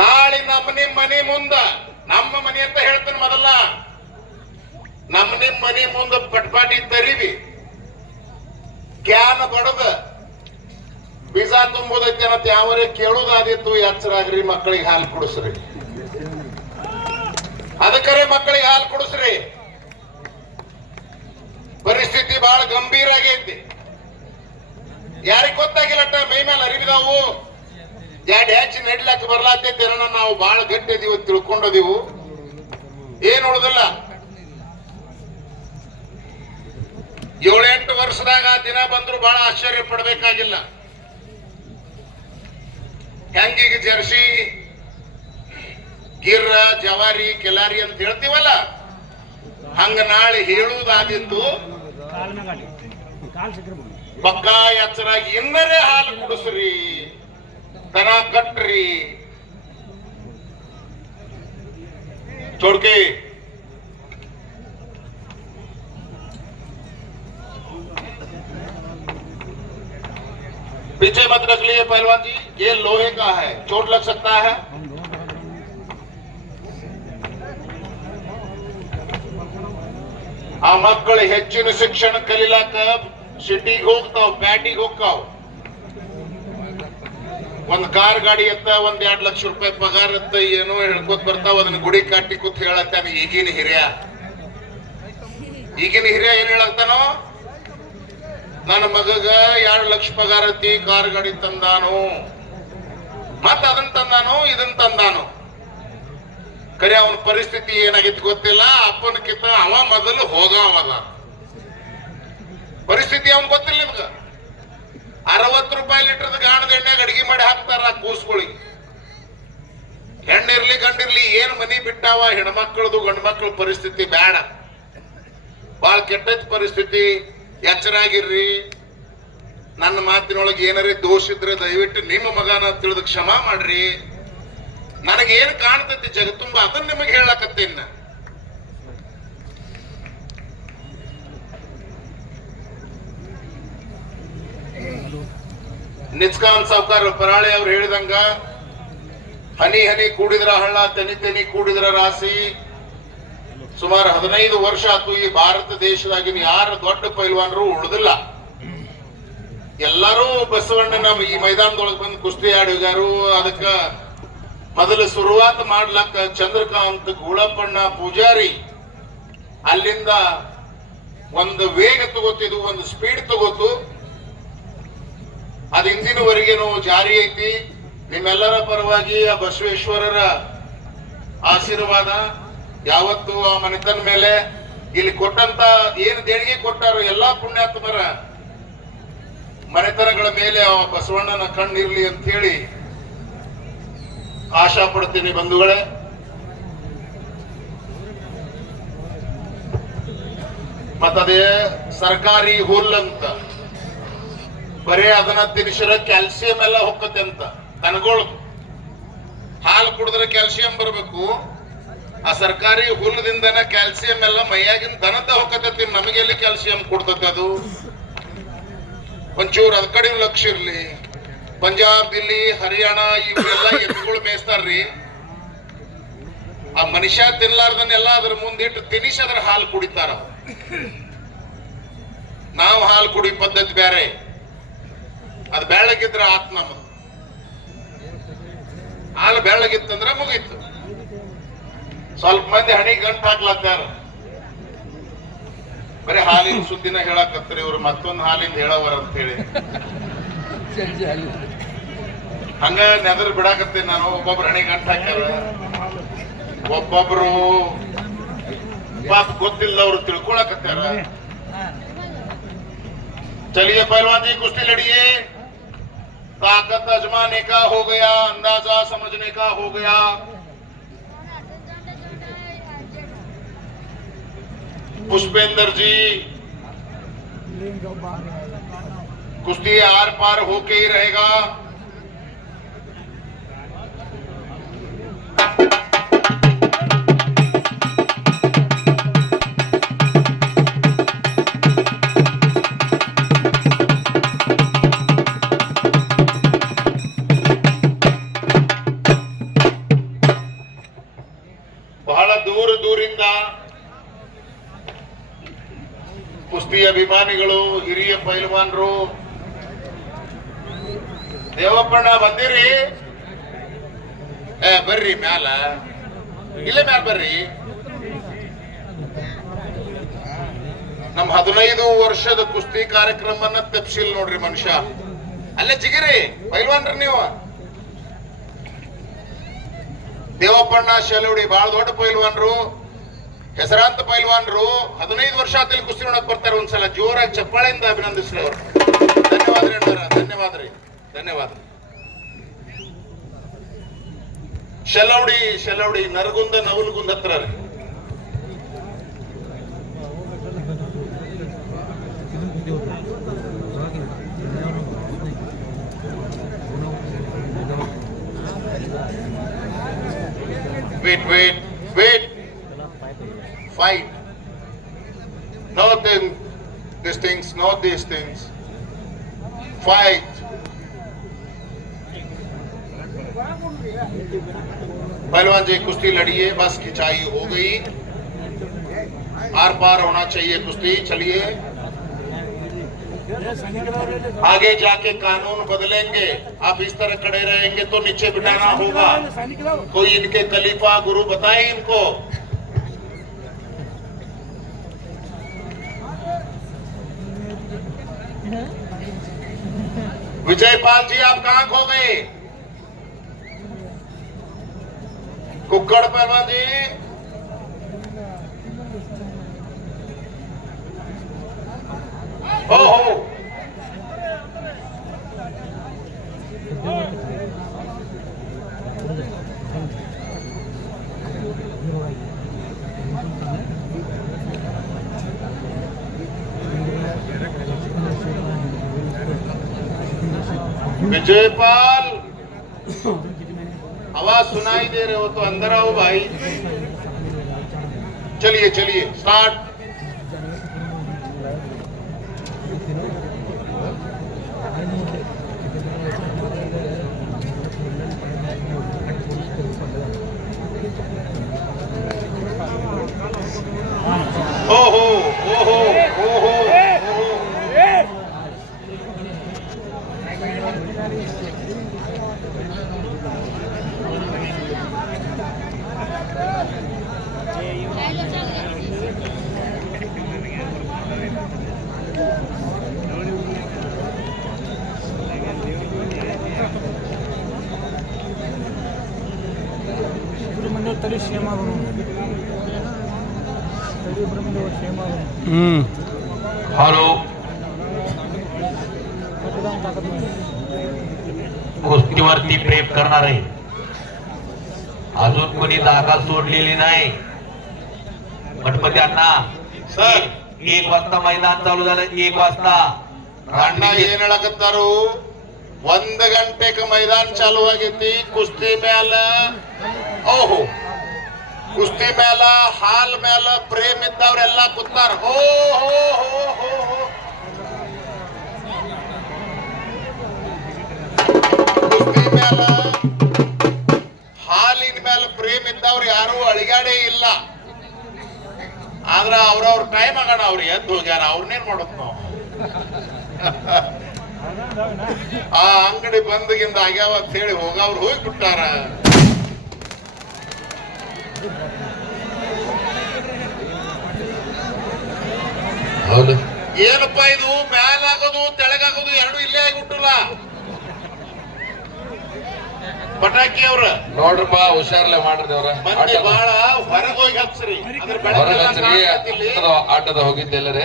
ನಾಳೆ ನಮ್ಮ ನಿಮ್ ಮನಿ ಮುಂದ, ನಮ್ಮ ಮನಿ ಅಂತ ಹೇಳ್ತೇನೆ ಮೊದಲ. ನಮ್ಮ ನಿಮ್ ಮನಿ ಮುಂದ ಪಟ್ಪಾಟಿ ತರಿವಿ. ಕ್ಯಾನ್ ಬಡದ. ಬೀಜ ತುಂಬುದಕ್ಕೆ ಅನ್ನತ್ ಯಾವರೇ ಕೇಳುದಾದಿತ್ತು ಎಚ್ಚರಾಗ್ರಿ ಮಕ್ಕಳಿಗೆ ಹಾಲು ಕುಡಿಸ್ರಿ. ಅದಕ್ಕರೆ ಮಕ್ಕಳಿಗೆ ಹಾಲು ಕುಡಿಸ್ರಿ. ಪರಿಸ್ಥಿತಿ ಬಹಳ ಗಂಭೀರ ಆಗೈತಿ. ಯಾರಿಗ್ ಗೊತ್ತಾಗಿಲ್ಲ ಮೈ ಮೇಲೆ ಅರಿವಿದಾವು? ಎರಡು ಹೆಚ್ಚು ನೆಡ್ಲಕ್ ಬರ್ಲಾತೈತಿ ಏನೋ ನಾವು ಬಹಳ ಗಟ್ಟಿ ಇದೀವಿ, ತಿಳ್ಕೊಂಡದೀವು. ಏನ್ ಉಳ್ದಿಲ್ಲ? ಏಳೆಂಟು ವರ್ಷದಾಗ ದಿನ ಬಂದ್ರು ಬಹಳ ಆಶ್ಚರ್ಯ ಪಡ್ಬೇಕಾಗಿಲ್ಲ. ಹೆಂಗೀಗ ಜರ್ಸಿ? ಗಿರ್ರ, ಜವಾರಿ, ಕೆಲಾರಿ ಅಂತ ಹೇಳ್ತೀವಲ್ಲ? ಹಂಗ ನಾಳೆ ಹೇಳುವುದಾದಿತ್ತು ಪಕ್ಕ ಎಚ್ಚರಾಗಿ ಇನ್ನರೇ ಹಾಲು ಕುಡಿಸ್ರಿ ದನ ಕಟ್ರಿ ಚೋಡ್ಕೆ पीछे मत रख लिए पहलवान जी ये लोहे का है चोट लग सकता है ಆ ಮಕ್ಕಳು ಹೆಚ್ಚಿನ ಶಿಕ್ಷಣ ಕಲಿಲಾಕ ಸಿಟಿಗೆ ಹೋಗ್ತಾವ್ ಪ್ಯಾಟಿಗೆ ಹೋಗ್ತಾವ್. ಒಂದ್ ಕಾರ್ ಗಾಡಿ ಎತ್ತ ಒಂದ್ ಎರಡ್ ಲಕ್ಷ ರೂಪಾಯಿ ಪಗಾರ ಎತ್ತ ಏನೋ ಹೇಳ್ಕೊತ ಬರ್ತಾವ. ಅದನ್ನ ಗುಡಿ ಕಟ್ಟಿ ಕೂತ್ ಹೇಳತ್ತಾನ ಈಗಿನ ಹಿರಿಯ. ಈಗಿನ ಹಿರಿಯ ಏನ್ ಹೇಳತ್ತಾನೋ? ನನ್ನ ಮಗಗ ಎರಡ್ ಲಕ್ಷ ಪಗಾರ ಐತಿ ಕಾರ್ ಗಾಡಿ ತಂದಾನು. ಮತ್ತ ಅದನ್ನ ತಂದಾನು ಇದನ್ನ ತಂದಾನು. ಕರೆ, ಅವನ ಪರಿಸ್ಥಿತಿ ಏನಾಗಿತ್ತು ಗೊತ್ತಿಲ್ಲ. ಅಪ್ಪನ ಕಿತ್ತ ಅವ ಮೊದಲು ಹೋಗವದ ಪರಿಸ್ಥಿತಿ ಅವನ್ ಗೊತ್ತಿಲ್ಲ ನಿಮ್ಗ. ಅರವತ್ತು ರೂಪಾಯಿ ಲೀಟರ್ದ ಗಾಣದ ಎಣ್ಣೆಗೆ ಅಡಿಗೆ ಮಾಡಿ ಹಾಕ್ತಾರ ಕೂಸ್ಗಳಿಗೆ. ಹೆಣ್ಣಿರ್ಲಿ ಗಂಡಿರ್ಲಿ ಏನ್ ಮನಿ ಬಿಟ್ಟಾವ ಹೆಣ್ಮಕ್ಳದು ಗಂಡು ಮಕ್ಳ ಪರಿಸ್ಥಿತಿ ಬೇಡ ಬಾಳ ಕೆಟ್ಟ ಪರಿಸ್ಥಿತಿ. ಎಚ್ಚರಾಗಿರ್ರಿ. ನನ್ನ ಮಾತಿನೊಳಗೆ ಏನಾರೇ ದೋಷ ಇದ್ರೆ ದಯವಿಟ್ಟು ನಿಮ್ಮ ಮಗನ ತಿಳಿದು ಕ್ಷಮಾ ಮಾಡ್ರಿ. ನನಗೆ ಏನ್ ಕಾಣ್ತೈತಿ ಜಗತ್ತುಂಬ ಅದನ್ನ ನಿಮಗೆ ಹೇಳಕತ್ತೇನ್ ನಾ. ನಿಚ್ಕಾನ್ ಸಾವ್ಕಾರ ಪರಾಳೆ ಅವ್ರು ಹೇಳಿದಂಗ, ಹನಿ ಹನಿ ಕೂಡಿದ್ರ ಹಳ್ಳ, ತನಿ ತನಿ ಕೂಡಿದ್ರ ರಾಶಿ ಸುಮಾರು ಹದಿನೈದು ವರ್ಷ ಆತು ಈ ಭಾರತ ದೇಶದಾಗಿನ ಯಾರ ದೊಡ್ಡ ಪೈಲ್ವಾನರು ಉಳಿದಿಲ್ಲ. ಎಲ್ಲರೂ ಬಸವಣ್ಣನ ಈ ಮೈದಾನದೊಳಗೆ ಬಂದು ಕುಸ್ತಿ ಆಡಿಗಾರು ಅದಕ್ಕ ಮೊದಲು ಶುರುವಾತ್ ಮಾಡ್ಲಕ್ಕ ಚಂದ್ರಕಾಂತ್ ಗೂಳಪ್ಪಣ್ಣ ಪೂಜಾರಿ. ಅಲ್ಲಿಂದ ಒಂದು ವೇಗ ತಗೋತಿದ್ವು, ಒಂದು ಸ್ಪೀಡ್ ತಗೋತು. ಅದು ಇಂದಿನವರೆಗೇನು ಜಾರಿ ಐತಿ. ನಿಮ್ಮೆಲ್ಲರ ಪರವಾಗಿ ಆ ಬಸವೇಶ್ವರರ ಆಶೀರ್ವಾದ ಯಾವತ್ತು ಆ ಮನೆತನ ಮೇಲೆ ಇಲ್ಲಿ ಕೊಟ್ಟಂತ ಏನು ದೇಣಿಗೆ ಕೊಟ್ಟಾರೋ ಎಲ್ಲಾ ಪುಣ್ಯಾತ್ಮರ ಮನೆತನಗಳ ಮೇಲೆ ಆ ಬಸವಣ್ಣನ ಕಣ್ಣಿರ್ಲಿ ಅಂತ ಹೇಳಿ ಆಶಾ ಪಡ್ತೀನಿ ಬಂಧುಗಳೇ. ಮತ್ತದೇ ಸರ್ಕಾರಿ ಹುಲ್ ಅಂತ ಬರೇ ಅದನ್ನ ತಿನ್ಸಿರ ಕ್ಯಾಲ್ಸಿಯಂ ಎಲ್ಲ ಹೊಕ್ಕತೆ ಅಂತ ದನಗಳು ಹಾಲು ಕುಡಿದ್ರೆ ಕ್ಯಾಲ್ಸಿಯಂ ಬರಬೇಕು. ಆ ಸರ್ಕಾರಿ ಹುಲ್ಲದಿಂದನ ಕ್ಯಾಲ್ಸಿಯಂ ಎಲ್ಲ ಮೈಯಾಗಿನ ದನದ ಹೊಕ್ಕತೈತಿ ನಮಗೆ ಎಲ್ಲಿ ಕ್ಯಾಲ್ಸಿಯಂ ಕೊಡ್ತೈತೆ ಅದು? ಒಂಚೂರು ಅದ್ ಕಡೆ ಲಕ್ಷ ಇರ್ಲಿ. ಪಂಜಾಬ್, ದಿಲ್ಲಿ, ಹರಿಯಾಣ ಇವೆಲ್ಲ ಎತ್ತುಗಳು ಮೇಯಿಸ್ತಾರ್ರಿ. ಆ ಮನುಷ್ಯ ತಿನ್ಲಾರ್ದನ್ನೆಲ್ಲ ಅದ್ರ ಮುಂದಿಟ್ಟು ತಿನಿಸಿ ಅದ್ರ ಹಾಲು ಕುಡಿತಾರ ನಾವು ಹಾಲು ಕುಡಿ ಪದ್ಧತಿ ಬೇರೆ ಅದು ಬೆಳಗಿದ್ರೆ ಆತ್ಮ ಹಾಲು ಬೆಳ್ಳಗಿತ್ತಂದ್ರೆ ಮುಗೀತು. ಸ್ವಲ್ಪ ಮಂದಿ ಹಣಿ ಗಂಟು ಹಾಕ್ಲತ್ತಾರ ಬರೀ ಹಾಲಿನ ಸುದ್ದಿನ ಹೇಳಕತ್ತರಿ ಇವ್ರು ಮತ್ತೊಂದು ಹಾಲಿಂದ ಹೇಳವರ ಅಂತ ಹೇಳಿ. ಹಂಗ ನೆದರ್ ಬಿಡಾಕತ್ತೀನಿ ನಾನು ಒಬ್ಬೊಬ್ರು ಹಣಿ ಗಂಟು ಹಾಕ್ಯಾರ. ಒಬ್ಬೊಬ್ರು ಪಾಪ ಗೊತ್ತಿಲ್ಲ ಅವ್ರು ತಿಳ್ಕೊಳಕತ್ತಾರ ಚಲಿಯ ಪೈಲ್ವಾನ್ ಕುಸ್ತಿ ಲಡಿಯೇ. ताकत अजमाने का हो गया, अंदाज़ा समझने का हो गया। पुष्पेंद्र जी, कुश्ती आर पार होके ही रहेगा। ಪೈಲ್ವಾನ್ರು. ದೇವಪ್ಪಣ್ಣ, ಬಂದಿರಿ. ಏ, ಬರ್ರಿ ಮ್ಯಾಲ. ಇಲ್ಲೇ ಮ್ಯಾಲ ಬರ್ರಿ. ನಮ್ ಹದಿನೈದು ವರ್ಷದ ಕುಸ್ತಿ ಕಾರ್ಯಕ್ರಮನ ತಪ್ಸಿಲ್ ನೋಡ್ರಿ ಮನುಷ್ಯ. ಅಲ್ಲೇ ಜಿಗಿರಿ, ಪೈಲ್ವಾನ್ರಿ ನೀವು. ದೇವಪ್ಪಣ್ಣ, ಶೆಲುಡಿ ಬಹಳ ದೊಡ್ಡ ಪೈಲ್ವಾನ್ರು. ಹೆಸರಾಂತ ಪೈಲ್ವಾನ್ರು ಹದಿನೈದು ವರ್ಷ ಆತಲ್ಲಿ ಕುಸ್ತಿ ನೋಡಕ್ ಬರ್ತಾರೆ ಒಂದ್ಸಲ. ಜೋರಾಗಿ ಚಪ್ಪಾಳೆಯಿಂದ ಅಭಿನಂದಿಸ್ರಿ ಅವರು. ಧನ್ಯವಾದ ರೀ ಧನ್ಯವಾದ ರೀ ಧನ್ಯವಾದ ಶೆಲೌಡಿ ಶೆಲೌಡಿ ನರಗುಂದ, ನವಲಗುಂದ ಹತ್ರ ರೀ. Wait wait wait. Fight. No then these things, not these things. Fight. पहलवान जी, कुश्ती लड़िए, बस खिंचाई हो गई। आर पार होना चाहिए कुश्ती, चलिए। आगे जाके कानून बदलेंगे। आप इस तरह खड़े रहेंगे तो नीचे बिठाना होगा। कोई इनके खलीफा, गुरु बताए इनको। विजयपाल जी आप कहाँ खो गए कुक्कड़ पहलवान जी विजयपाल आवाज़ सुनाई दे रहे हो तो अंदर आओ भाई। चलिए चलिए स्टार्ट ತಡಿ ಕ್ಷೇಮ ಆಗೋನು ತಡಿ ಸುಬ್ರಹ್ಮಣ್ಯ ಕ್ಷೇಮ ಆಗೋನು हम्म हॅलो मतदान ताकद नाही कुस्तीवरती प्रेम करणारे अजून कोणी जागा सोडलेली नाही गणपती अण्णा सर एक वाजता मैदान चालू झालं एक वाजता ಅಣ್ಣ ಏನ್ ಹೇಳಕತ್ತಾರು ಒಂದ್ ಗಂಟೆಗೆ ಮೈದಾನ ಚಾಲು ಆಗೈತಿ ಕುಸ್ತಿ ಮ್ಯಾಲ ಓಹೋ ಕುಸ್ತಿ ಮ್ಯಾಲ, ಹಾಲ್ ಮ್ಯಾಲ, ಪ್ರೇಮ್ ಇದ್ದವ್ರೆಲ್ಲ ಕೂತಾರ. ಹೋ ಹೋ ಹೋ ಹೋ ಕುಸ್ತಿ ಮ್ಯಾಲ, ಹಾಲಿನ ಮ್ಯಾಲ ಪ್ರೇಮ್ ಇದ್ದವ್ರು ಯಾರು ಅಳಿಗಾಡೆ ಇಲ್ಲ. ಆದ್ರ ಅವ್ರವ್ರ ಟೈಮ್ ಆಗೋಣ ಅವ್ರು ಎದ್ದು ಹೋಗ್ಯಾರ ಅವ್ರನ್ನೇನ್ ಮಾಡೋದು ನಾವು? ಆ ಅಂಗಡಿ ಬಂದಗಿಂದ ಆಗ್ಯಾವ ಅಂತ ಹೇಳಿ ಹೋಗವ್ರು ಹೋಗ್ಬಿಟ್ಟಾರ. ಏನಪ್ಪಾ ಇದು? ಮ್ಯಾಲಾಗೋದು ತೆಳಗಾಗೋದು ಎರಡು ಇಲ್ಲೇ ಆಗಿಬಿಟ್ಟಲ್ಲ. ಪಟಾಕಿ ಅವ್ರ. ನೋಡ್ರಪ್ಪ ಹುಷಾರ್ಲೆ ಮಾಡ್ರಿ ಅವ್ರ. ಮಂದಿ ಬಾಳ ಹೊರಗೋಗಿ ಹಚ್ಚ್ರಿ ಅದ್ರ ಬೆಳಗ್ಗೆ ಹೊರಗೆ ಕಾಣ್ತಿಲ್ಲ. ಆಟದ ಹೋಗಿದ್ದೆಲ್ಲರೇ